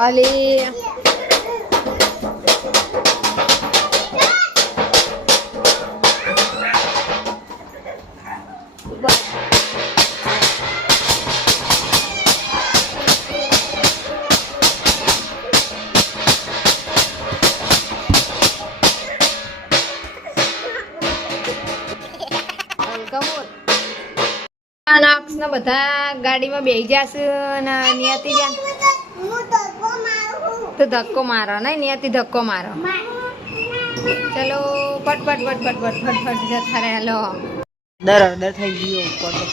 અલી બધા ગાડીમાં બેસી જશે અને નિયતિ બેન તો ધક્કો મારો નહીં નિયતિ ધક્કો મારો. ચલો પટ પટ પટ પટ પટ જતા રહે લો દર અડધર થઈ ગયો ઉપર તો.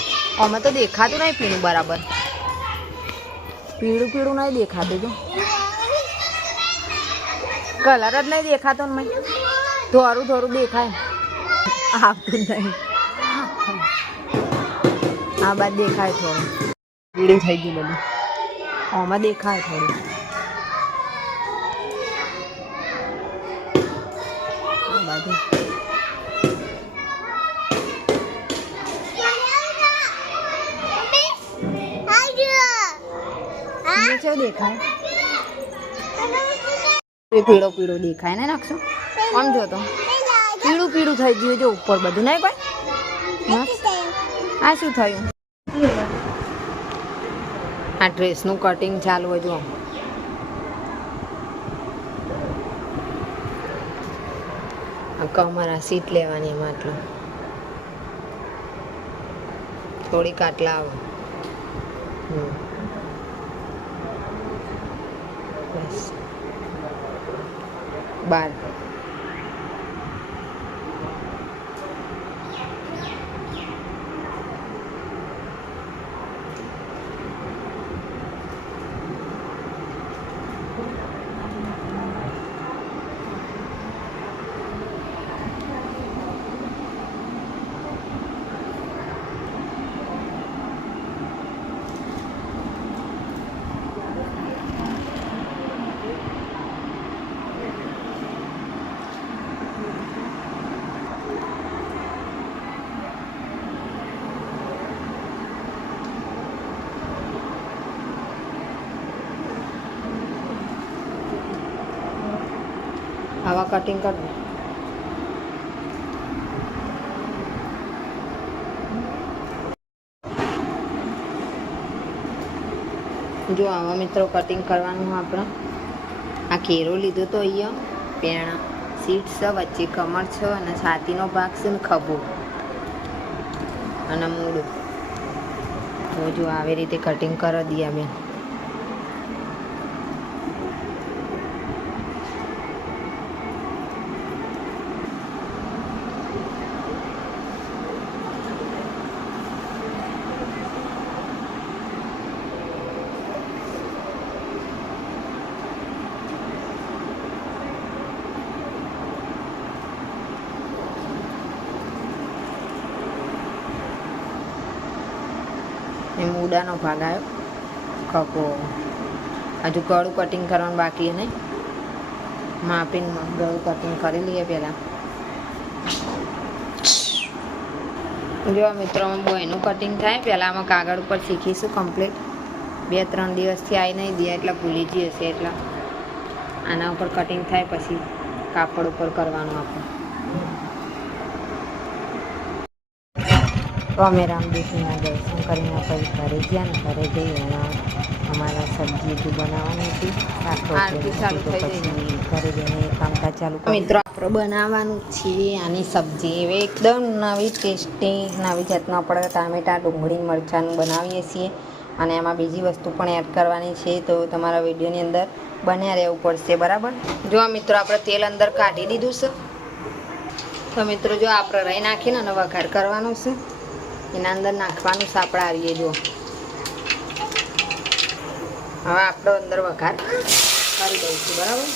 અમે તો દેખાતું નહીં પીણું બરાબર. પીળું પીળું નહીં દેખાતું તો. કલર જ નહીં દેખાતો ને મેં. ધોરું ધોરું દેખાય. આવતું નહીં. આ બાદ દેખાય થોડું. પીળું થઈ ગયું બધું. આમાં દેખાય થોડું. દેખાય. પીળો પીળો દેખાય ને નાખશો આમ જો તો. પીળું પીળું થઈ ગયું જો ઉપર બધું, નહીં કોઈ? આ શું થયું? આ ડ્રેસનું કટિંગ ચાલુ હોય જો આ કમરા સીટ લેવાની એમાં આટલું. થોડીક આટલા આવો. બસ. બાર. આવા કટિંગ કર જો આવા મિત્રો કટિંગ કરવાનું આપણે. આ કેરો લીધો તો અહીંયા. પેણા, સીટ છે, વચ્ચે કમર છે અને છાતીનો ભાગ છે ને ખભો. અને મૂળું. તો જો આવી રીતે કટિંગ કરી દઈએ બેન એ મૂડાનો ભાગ આવ્યો. કપો હજુ ગળું કટિંગ કરવાનું બાકી નહીં માપીને ગળું કટિંગ કરી લઈએ પહેલાં. જો મિત્રોમાં બોયનું કટિંગ થાય, પહેલાં આમાં કાગળ ઉપર શીખીશું કમ્પ્લીટ બે, ત્રણ દિવસથી આવી નહીં દે એટલે ભૂલી જઈએ છે એટલે આના ઉપર કટિંગ થાય, પછી કાપડ ઉપર કરવાનું આપણે. તો અમે રામદેવજીના દર્શન કરીને પછી ઘરે ગયા ને ઘરે જઈ અને અમારા સબ્જી બધું બનાવવાની હતી. શાક તો પછી ઘરે જઈને કામકાજ ચાલુ મિત્રો આપણે બનાવવાનું છે આની સબ્જી. એવી એકદમ નવી ટેસ્ટી નવી જાતનું આપણે ટામેટા ડુંગળી મરચાંનું બનાવીએ છીએ. અને એમાં બીજી વસ્તુ પણ એડ કરવાની છે તો તમારા વિડીયોની અંદર બન્યા રહેવું પડશે બરાબર? જો મિત્રો આપણે તેલ અંદર કાઢી દીધું છે. તો મિત્રો જો આપણે રહી નાખીને અને વઘાર કરવાનો છે. એના અંદર નાખવાનું છે આપણે આવીએ જો હવે આપણો અંદર વઘાર કરી દઈશું બરાબર?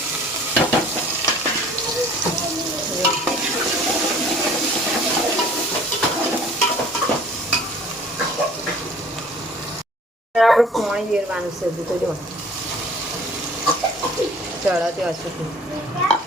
આપણે પોણી વેરવાનું છે, હજુ તો જો ચડો ત્યાં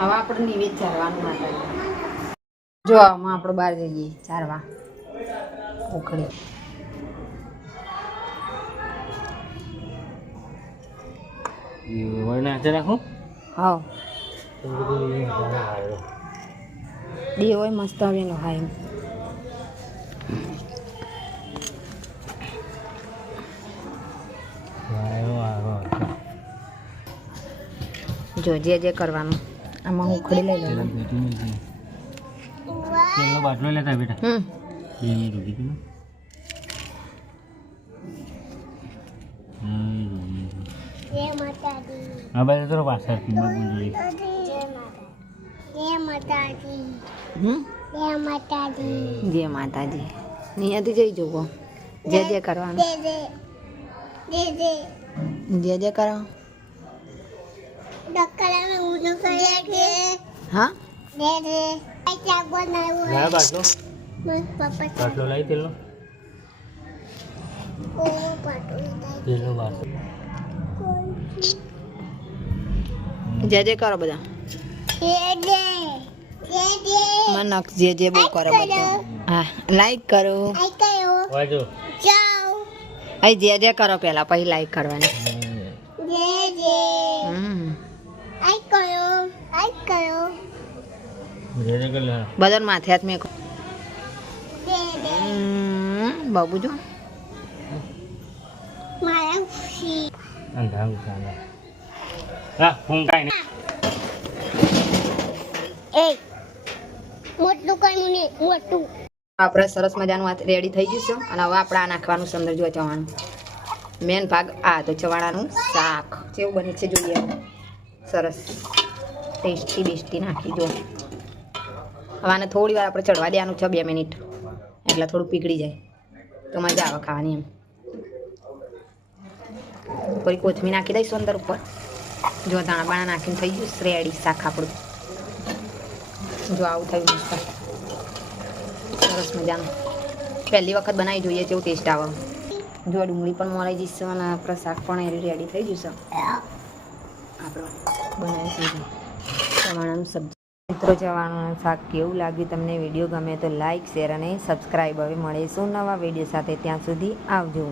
હવે આપણે નિવેદ ચારવાનું માટે જો આમાં આપણે બહાર જઈએ ચારવા ઉખડી. દેવ હોય મસ્ત આવેલો હા એમ. જો જે જે કરવાનું. આમાં હું ખડી લઈ લઉં તેલનો બાટલો લેતા બેટા. હમ. બે મિનિટ હા તો જોઈ હમ? જય માતાજી. અહીંયાથી જઈ જવો જે જે કરવાનું. જે જય કરો. હા ના બાટલો બાટલો લાવી તેલનો તેલનો બાટલો જે જે કરો બધા મને જે જે બહુ કરો બધું હા લાઈક કરો વાજો અહીં જે જે કરો પહેલા પછી લાઈક કરવાની હમ જે બધાને માથે હાથ મેં બાબુ જો. આપણે સરસ મજાનું રેડી થઈ જઈશું અને હવે આપણે આ નાખવાનું છે અંદર જો ચવાણું. મેન ભાગ આ તો ચવાણાનું શાક. કેવું બને છે જોઈએ. સરસ ટેસ્ટી બેસ્ટી નાખી જો હવે આને થોડી વાર આપણે ચડવા દેવાનું છે, બે મિનિટ. એટલે થોડું પીગળી જાય. તો મજા આવે ખાવાની એમ. થોડી કોથમી નાખી દઈશું અંદર ઉપર. જો દાણા બાણા નાખીને થઈ ગયું રેડી શાક આપણું. જો આવું થયું સરસ મજાનું. પહેલી વખત બનાવી જોઈએ કેવું ટેસ્ટ આવે. જો ડુંગળી પણ મરાઈ જશે અને આપણું શાક પણ રેડી થઈ જશે. આપણું બનાવી દીધું ચવાણાનું સબ્જી મિત્રો જવાનું શાક કેવું લાગ્યું તમને વીડિયો ગમે તો લાઇક શેર અને સબસ્ક્રાઈબ. હવે મળીશું નવા વીડિયો સાથે. ત્યાં સુધી આવજો.